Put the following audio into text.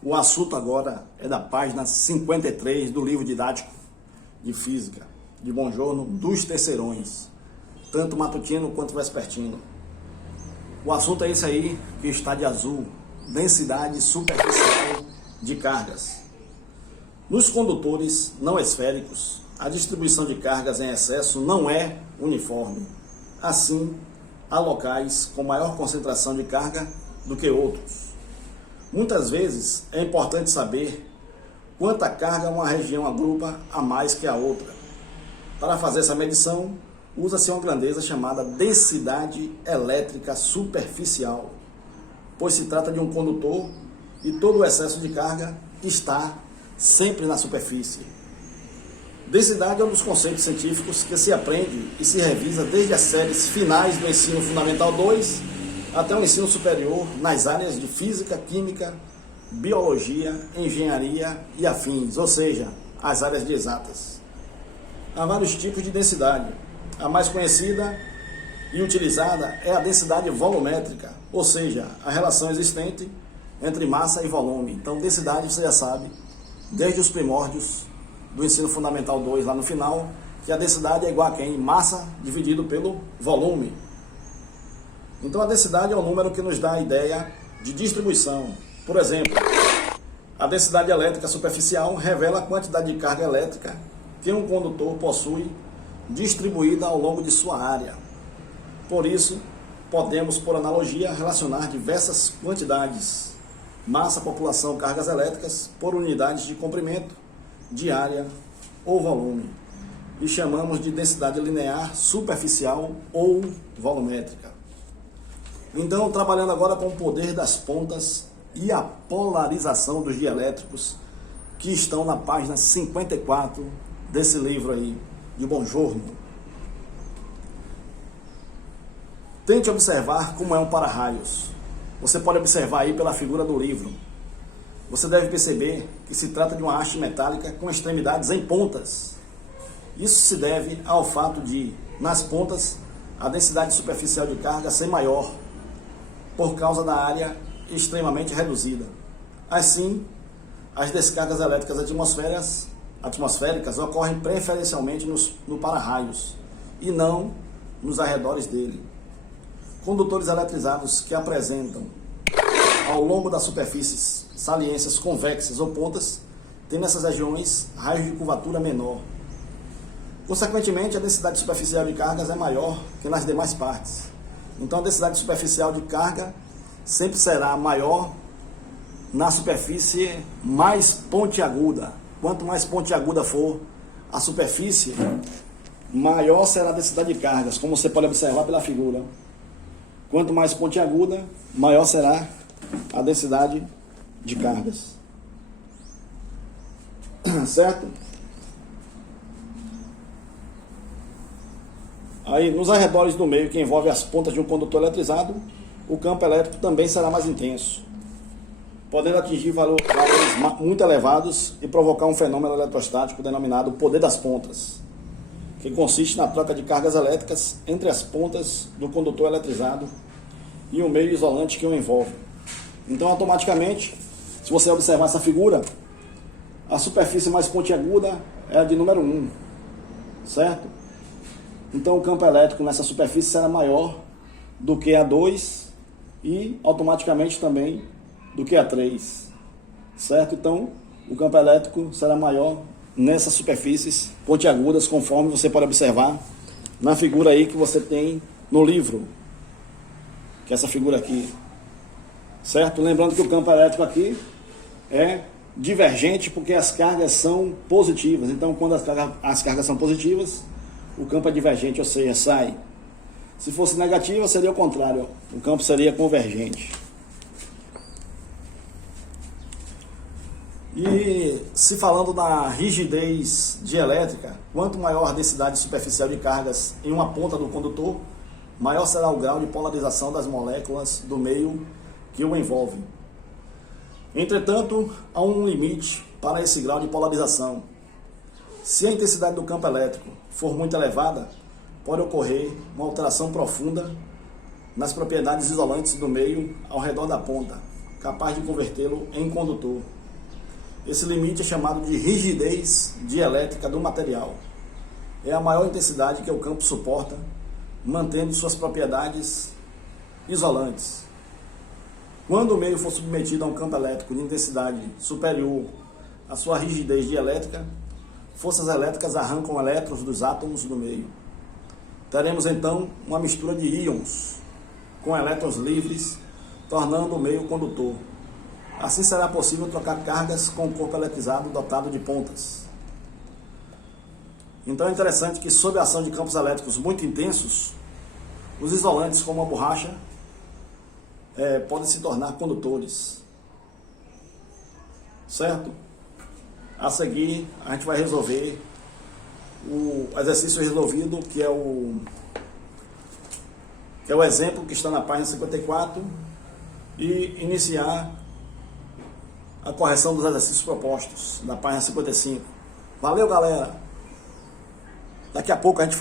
O assunto agora é da página 53 do livro didático de Física, de Bongiorno, dos terceirões, tanto matutino quanto vespertino. O assunto é esse aí que está de azul, densidade superficial de cargas. Nos condutores não esféricos, a distribuição de cargas em excesso não é uniforme. Assim, há locais com maior concentração de carga do que outros. Muitas vezes é importante saber quanta carga uma região agrupa a mais que a outra. Para fazer essa medição, usa-se uma grandeza chamada densidade elétrica superficial, pois se trata de um condutor e todo o excesso de carga está sempre na superfície. Densidade é um dos conceitos científicos que se aprende e se revisa desde as séries finais do ensino fundamental 2 até o ensino superior nas áreas de física, química, biologia, engenharia e afins, ou seja, as áreas de exatas. Há vários tipos de densidade. A mais conhecida e utilizada é a densidade volumétrica, ou seja, a relação existente entre massa e volume. Então, densidade, você já sabe, desde os primórdios do ensino fundamental 2, lá no final, que a densidade é igual a quem? Massa dividido pelo volume. Então, a densidade é o número que nos dá a ideia de distribuição. Por exemplo, a densidade elétrica superficial revela a quantidade de carga elétrica que um condutor possui distribuída ao longo de sua área. Por isso, podemos, por analogia, relacionar diversas quantidades, massa, população, cargas elétricas, por unidades de comprimento, de área ou volume, e chamamos de densidade linear superficial ou volumétrica. Então, trabalhando agora com o poder das pontas e a polarização dos dielétricos, que estão na página 54 desse livro aí, de Bongiorno. Tente observar como é um para-raios. Você pode observar aí pela figura do livro. Você deve perceber que se trata de uma haste metálica com extremidades em pontas. Isso se deve ao fato de, nas pontas, a densidade superficial de carga ser maior, por causa da área extremamente reduzida. Assim, as descargas elétricas atmosféricas ocorrem preferencialmente no para-raios e não nos arredores dele. Condutores eletrizados que apresentam ao longo das superfícies saliências convexas ou pontas têm nessas regiões raios de curvatura menor. Consequentemente, a densidade superficial de cargas é maior que nas demais partes. Então, a densidade superficial de carga sempre será maior na superfície mais pontiaguda. Quanto mais pontiaguda for a superfície, maior será a densidade de cargas, como você pode observar pela figura. Quanto mais pontiaguda, maior será a densidade de cargas. Certo? Aí, nos arredores do meio que envolve as pontas de um condutor eletrizado, o campo elétrico também será mais intenso, podendo atingir valores muito elevados e provocar um fenômeno eletrostático denominado poder das pontas, que consiste na troca de cargas elétricas entre as pontas do condutor eletrizado e o meio isolante que o envolve. Então, automaticamente, se você observar essa figura, a superfície mais pontiaguda é a de número 1, certo? Então, o campo elétrico nessa superfície será maior do que a 2 e, automaticamente, também do que a 3, certo? Então, o campo elétrico será maior nessas superfícies pontiagudas, conforme você pode observar na figura aí que você tem no livro, que é essa figura aqui, certo? Lembrando que o campo elétrico aqui é divergente porque as cargas são positivas. Então, quando as cargas são positivas, o campo é divergente, ou seja, sai. Se fosse negativa, seria o contrário, o campo seria convergente. E se falando da rigidez dielétrica, quanto maior a densidade superficial de cargas em uma ponta do condutor, maior será o grau de polarização das moléculas do meio que o envolve. Entretanto, há um limite para esse grau de polarização. Se a intensidade do campo elétrico for muito elevada, pode ocorrer uma alteração profunda nas propriedades isolantes do meio ao redor da ponta, capaz de convertê-lo em condutor. Esse limite é chamado de rigidez dielétrica do material. É a maior intensidade que o campo suporta, mantendo suas propriedades isolantes. Quando o meio for submetido a um campo elétrico de intensidade superior à sua rigidez dielétrica, forças elétricas arrancam elétrons dos átomos do meio. Teremos então uma mistura de íons com elétrons livres, tornando o meio condutor. Assim será possível trocar cargas com o corpo eletrizado dotado de pontas. Então é interessante que, sob a ação de campos elétricos muito intensos, os isolantes, como a borracha, podem se tornar condutores. Certo? A seguir, a gente vai resolver o exercício resolvido, que é o exemplo que está na página 54, e iniciar a correção dos exercícios propostos, na página 55. Valeu, galera! Daqui a pouco a gente fala.